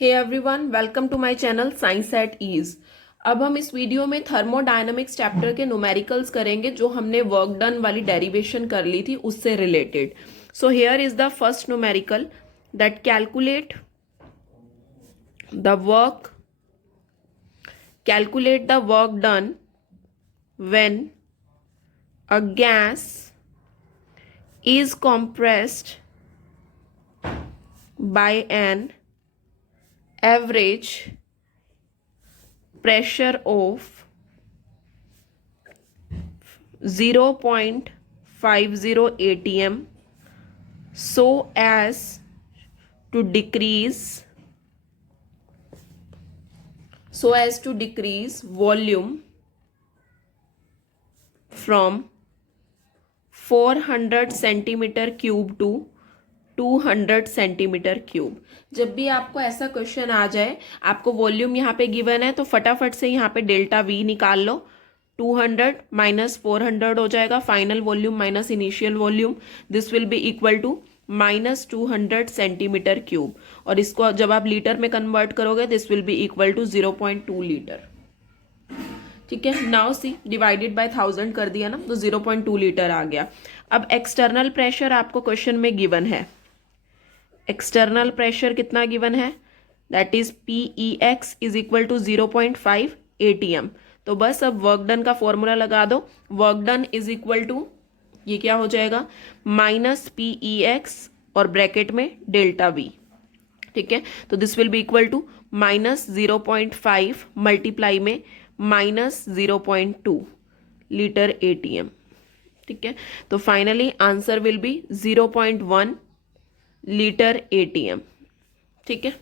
Hey everyone, welcome to my channel science at ease. अब हम इस वीडियो में थर्मोडायनामिक्स चैप्टर के न्यूमेरिकल्स करेंगे जो हमने वर्क डन वाली डेरिवेशन कर ली थी उससे related. So here is the first numerical that calculate the work done when a gas is compressed by an average pressure of 0.50 atm so as to decrease volume from 400 centimetre cube two 200 centimetre cube. जब भी आपको ऐसा question आ जाए, आपको volume यहाँ पे given है तो फटाफट से यहाँ पे डेल्टा वी निकाल लो। 200 माइनस 400 हो जाएगा, final volume minus initial volume, this will be equal to minus 200 centimetre cube. और इसको जब आप लीटर में कन्वर्ट करोगे this will be equal to 0.2 litre. ठीक है, नाउ सी डिवाइडेड बाय 1000 कर दिया ना तो 0.2 लीटर आ गया। अब एक्सटर्नल प्रेशर आपको क्वेश्चन में गिवन है। एक्सटर्नल प्रेशर कितना गिवन है? That is PEX is equal to 0.5 ATM। तो बस अब वर्क डन का फॉर्मूला लगा दो। Work done is equal to, ये क्या हो जाएगा, माइनस PEX और ब्रैकेट में डेल्टा वी। ठीक है, तो this will be equal to minus 0.5 multiply में माइनस 0.2 लीटर ATM। ठीक है, तो finally answer will be 0.1 litre ATM। ठीक है,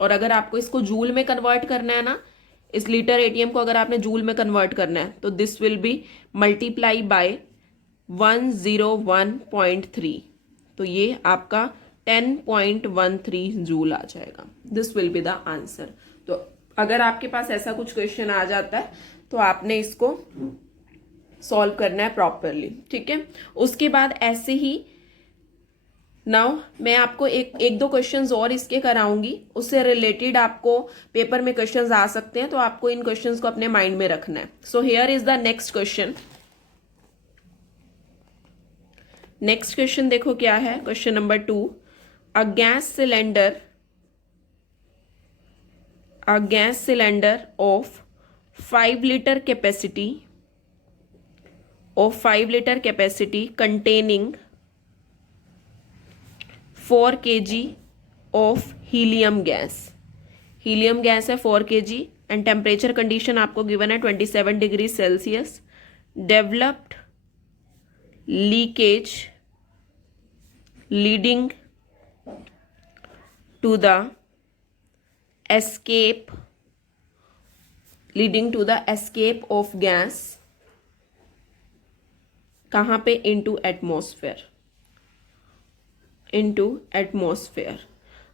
और अगर आपको इसको जूल में कन्वर्ट करना है ना, इस लीटर ATM को अगर आपने जूल में कन्वर्ट करना है तो this will B multiply by 101.3, तो ये आपका 10.13 जूल आ जाएगा। This will be the answer. तो अगर आपके पास ऐसा कुछ क्वेश्चन आ जाता है तो आपने इसको सॉल्व करना है प्रॉपरली। ठीक है, उसके बाद ऐसे ही नाउ मैं आपको एक दो क्वेश्चंस और इसके कराऊंगी, उससे रिलेटेड आपको पेपर में क्वेश्चंस आ सकते हैं, तो आपको इन क्वेश्चंस को अपने माइंड में रखना है। So here is the next question. Next question देखो क्या है, question number 2। A gas cylinder of 5 liter capacity containing 4 kg of helium gas है 4 kg एंड टेम्परेचर कंडीशन आपको गिवन है 27 degree Celsius. Developed leakage leading to the escape of gas कहाँ पे? into atmosphere।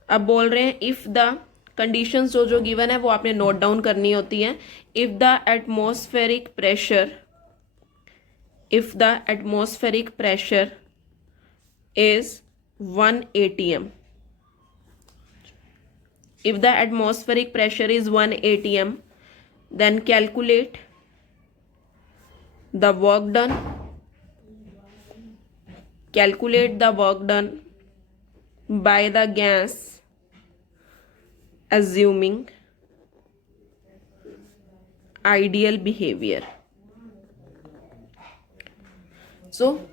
अब बोल रहे हैं इफ द कंडीशंस जो गिवन है वो आपने नोट डाउन करनी होती है। If the atmospheric pressure is 1 atm, if the atmospheric pressure is 1 atm, then calculate the work done by the gas assuming ideal behavior।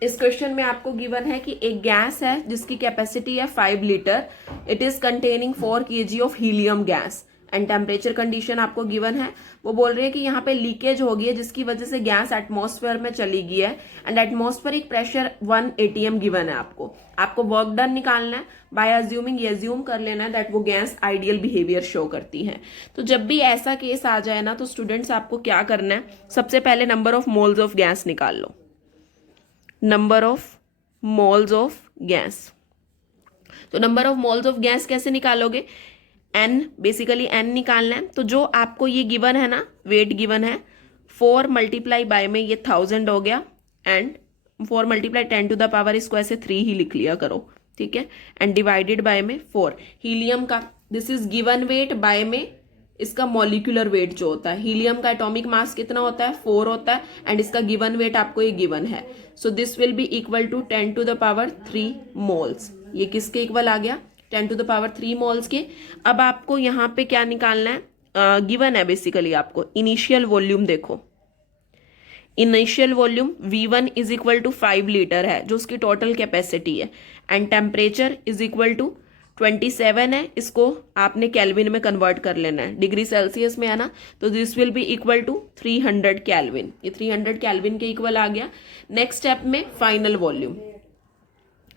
इस क्वेश्चन में आपको गिवन है कि एक गैस है जिसकी कैपेसिटी है 5 litre, it is containing 4 kg of helium gas and temperature condition आपको गिवन है। वो बोल रहे हैं कि यहाँ पे लीकेज हो गई है जिसकी वजह से गैस एटमॉस्फेयर में चली गई है and atmospheric pressure 1 atm given है। आपको वर्क डन निकालना है बाय अज्यूमिंग, ये अज्यूम कर लेना है दैट वो गैस आइडियल बिहेवियर शो करती है। तो जब भी ऐसा केस आ जाए ना तो स्टूडेंट्स आपको क्या करना है, सबसे पहले number of moles of gas निकाल लो। Number of moles of gas, तो number of moles of gas कैसे निकालोगे? N, बेसिकली N निकालना है। तो जो आपको ये गिवन है ना, वेट गिवन है 4 मल्टीप्लाई बाय में ये 1000 हो गया and 4 multiply 10 to the power इसको ऐसे 3 ही लिख लिया करो। ठीक है, एंड डिवाइडेड बाय में 4। हीलियम का this is given weight by में इसका मॉलिक्यूलर वेट जो होता है, हीलियम का एटॉमिक मास कितना होता है 4 होता है एंड इसका गिवन वेट आपको ये गिवन है, so this will be equal to 10⁻³ moles. ये किसके इक्वल आ गया 10⁻³ मोल्स के। अब आपको यहाँ पे क्या निकालना है, गिवन है बेसिकली आपको इनिशियल वॉल्यूम। देखो initial volume V1 is equal to 5 litre है जो उसकी टोटल कैपेसिटी है, and temperature is equal to 27 है, इसको आपने केल्विन में कन्वर्ट कर लेना है, डिग्री सेल्सियस में है ना, तो this will be equal to 300 kelvin. ये 300 केल्विन के इक्वल आ गया। नेक्स्ट स्टेप में final volume.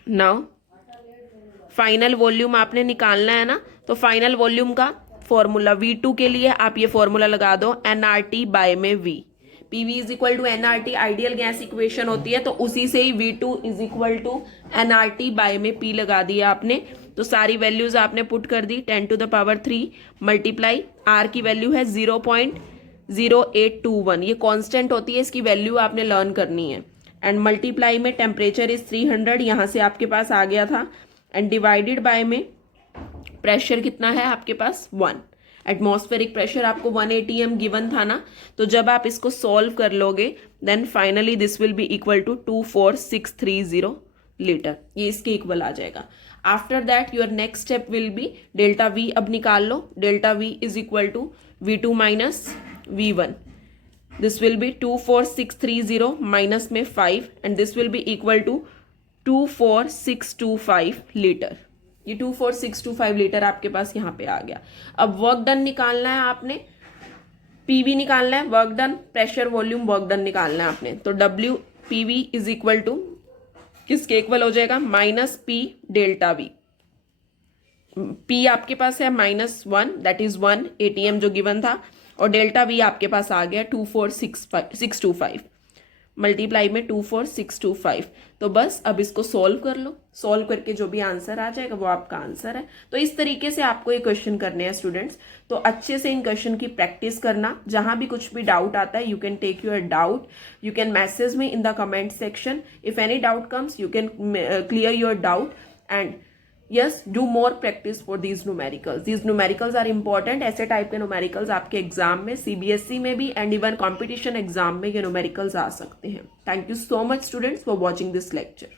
Now final volume आपने निकालना है ना, तो फाइनल वॉल्यूम का फॉर्मूला V2 के लिए आप ये फॉर्मूला लगा दो nRT बाय में V। PV is equal to nRT ideal gas equation होती है, तो उसी से ही V2 is equal to nRT by में P लगा दिया आपने। तो सारी वैल्यूज आपने पुट कर दी 10⁻³ मल्टीप्लाई R की वैल्यू है 0.0821, ये कांस्टेंट होती है, इसकी वैल्यू आपने लर्न करनी है, एंड मल्टीप्लाई में टेम्परेचर इज 300 यहाँ से आपके पास आ गया था, एंड डिवाइडेड बाय में प्रेशर कितना है आपके पास 1, एटमॉस्फेरिक प्रेशर आपको 1 atm गिवन था ना, तो जब आप इसको सॉल्व कर लोगे then finally this will be equal to 24630 litre, ये इसके इक्वल आ जाएगा। After that your next step will be delta V अब निकाल लो, delta V is equal to V2 minus V1, this will be 24630 minus में 5 and this will be equal to 24625 litre. ये 24625 litre आपके पास यहाँ पे आ गया। अब वर्क डन निकालना है आपने, PV निकालना है, work done pressure volume work done निकालना है आपने, तो WPV इज इक्वल टू किसके इक्वल हो जाएगा -P डेल्टा V। P आपके पास है -1 दैट इज 1 atm जो गिवन था, और डेल्टा V आपके पास आ गया 24625 मल्टीप्लाई में 24625। तो बस अब इसको सॉल्व कर लो, सॉल्व करके जो भी आंसर आ जाएगा वो आपका आंसर है। तो इस तरीके से आपको ये क्वेश्चन करने हैं स्टूडेंट्स, तो अच्छे से इन क्वेश्चन की प्रैक्टिस करना। जहां भी कुछ भी डाउट आता है you can take your doubt, you can message me in the comment section, if any doubt comes you can clear your doubt, and yes, do more practice for these numericals. These numericals are important. ऐसे type के numericals आपके exam में CBSE में भी and even competition exam में ये numericals आ सकते हैं। Thank you so much students for watching this lecture.